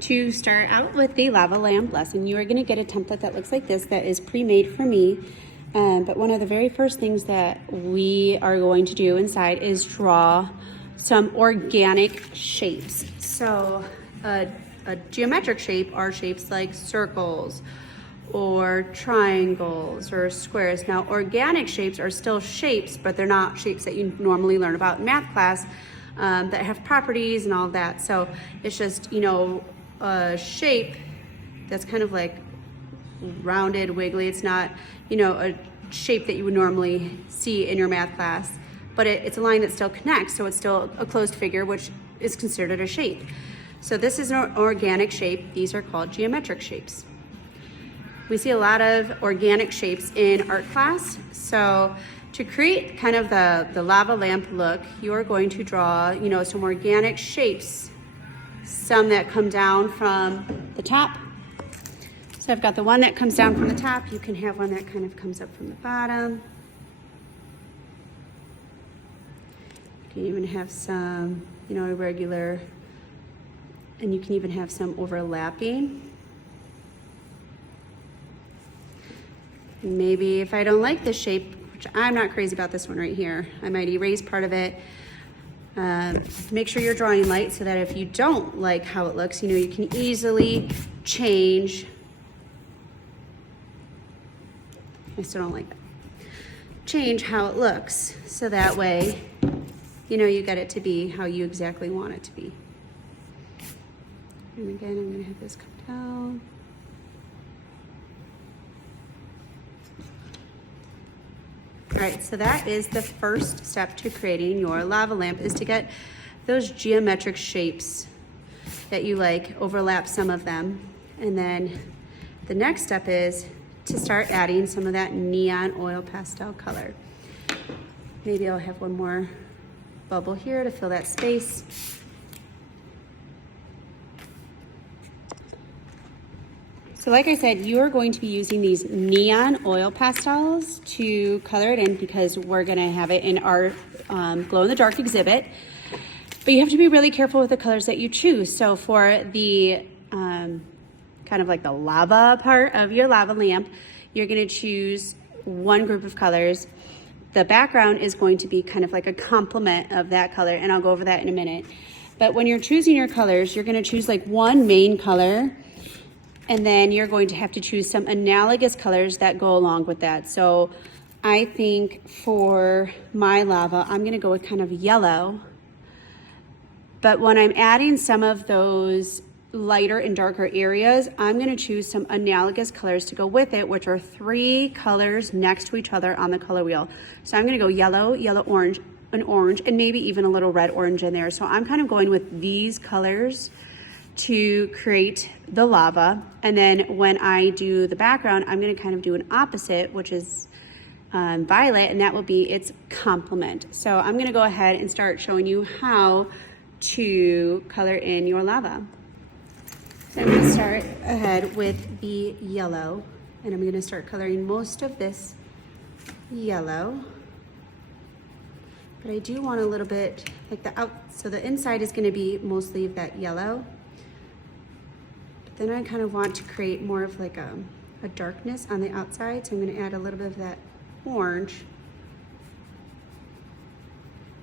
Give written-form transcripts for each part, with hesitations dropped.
To start out with the lava lamp lesson, you are going to get a template that looks like this that is pre-made for me. But one of the very first things that we are going to do inside is draw some organic shapes. So a geometric shape are shapes like circles or triangles or squares. Now, organic shapes are still shapes, but they're not shapes that you normally learn about in math class that have properties and all of that. So it's just, you know, a shape that's kind of like rounded, wiggly. It's not, you know, a shape that you would normally see in your math class, but it's a line that still connects, so it's still a closed figure, which is considered a shape. So this is an organic shape. These are called geometric shapes. We see a lot of organic shapes in art class. So to create kind of the lava lamp look, you're going to draw, you know, some organic shapes, some that come down from the top. So I've got the one that comes down from the top. You can have one that kind of comes up from the bottom. You can even have some, you know, irregular, and you can even have some overlapping. Maybe if I don't like this shape, which I'm not crazy about this one right here, I might erase part of it. Make sure you're drawing light so that if you don't like how it looks, you know, you can easily change. I still don't like that. Change how it looks so that way, you know, you get it to be how you exactly want it to be. And again, I'm gonna have this come down. All right, so that is the first step to creating your lava lamp, is to get those geometric shapes that you like, overlap some of them. And then the next step is to start adding some of that neon oil pastel color. Maybe I'll have one more bubble here to fill that space. So like I said, you are going to be using these neon oil pastels to color it in, because we're gonna have it in our glow-in-the-dark exhibit. But you have to be really careful with the colors that you choose. So for the kind of like the lava part of your lava lamp, you're gonna choose one group of colors. The background is going to be kind of like a complement of that color, and I'll go over that in a minute. But when you're choosing your colors, you're gonna choose like one main color, and then you're going to have to choose some analogous colors that go along with that. So I think for my lava, I'm gonna go with kind of yellow. But when I'm adding some of those lighter and darker areas, I'm gonna choose some analogous colors to go with it, which are 3 colors next to each other on the color wheel. So I'm gonna go yellow, yellow, orange, and orange, and maybe even a little red orange in there. So I'm kind of going with these colors to create the lava. And then when I do the background, I'm gonna kind of do an opposite, which is violet, and that will be its complement. So I'm gonna go ahead and start showing you how to color in your lava. So I'm gonna start ahead with the yellow, and I'm gonna start coloring most of this yellow. But I do want a little bit like so the inside is gonna be mostly of that yellow. Then I kind of want to create more of like a darkness on the outside. So I'm gonna add a little bit of that orange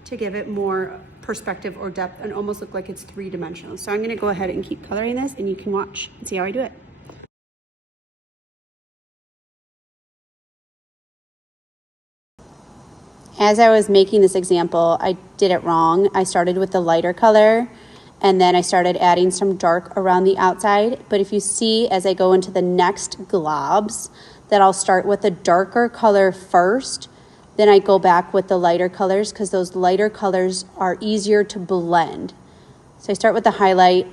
to give it more perspective or depth and almost look like it's 3-dimensional. So I'm gonna go ahead and keep coloring this, and you can watch and see how I do it. As I was making this example, I did it wrong. I started with the lighter color, and then I started adding some dark around the outside. But if you see, as I go into the next globs, that I'll start with the darker color first, then I go back with the lighter colors, because those lighter colors are easier to blend. So I start with the highlight,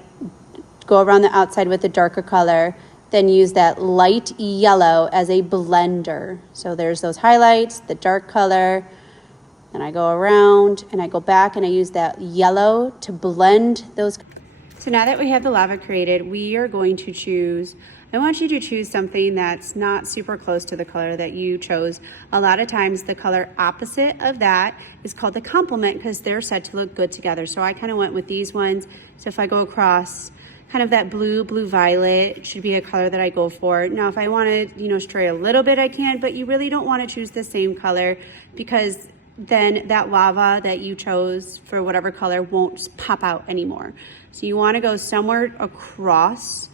go around the outside with the darker color, then use that light yellow as a blender. So there's those highlights, the dark color, and I go around and I go back and I use that yellow to blend those. So now that we have the lava created, we are going to choose, I want you to choose something that's not super close to the color that you chose. A lot of times the color opposite of that is called the complement, because they're said to look good together. So I kind of went with these ones. So if I go across kind of that blue violet should be a color that I go for. Now, if I want to, you know, stray a little bit, I can, but you really don't want to choose the same color, because then that lava that you chose for whatever color won't pop out anymore. So you want to go somewhere across.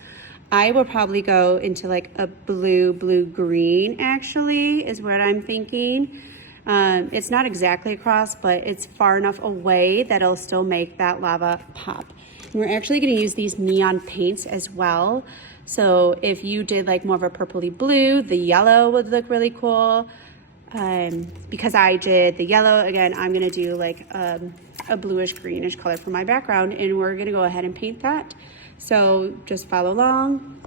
I will probably go into like a blue-green, actually, is what I'm thinking. It's not exactly across, but it's far enough away that it'll still make that lava pop. And we're actually going to use these neon paints as well. So if you did like more of a purpley blue, the yellow would look really cool. Because I did the yellow, again, I'm going to do like a bluish greenish color for my background, and we're going to go ahead and paint that. So just follow along.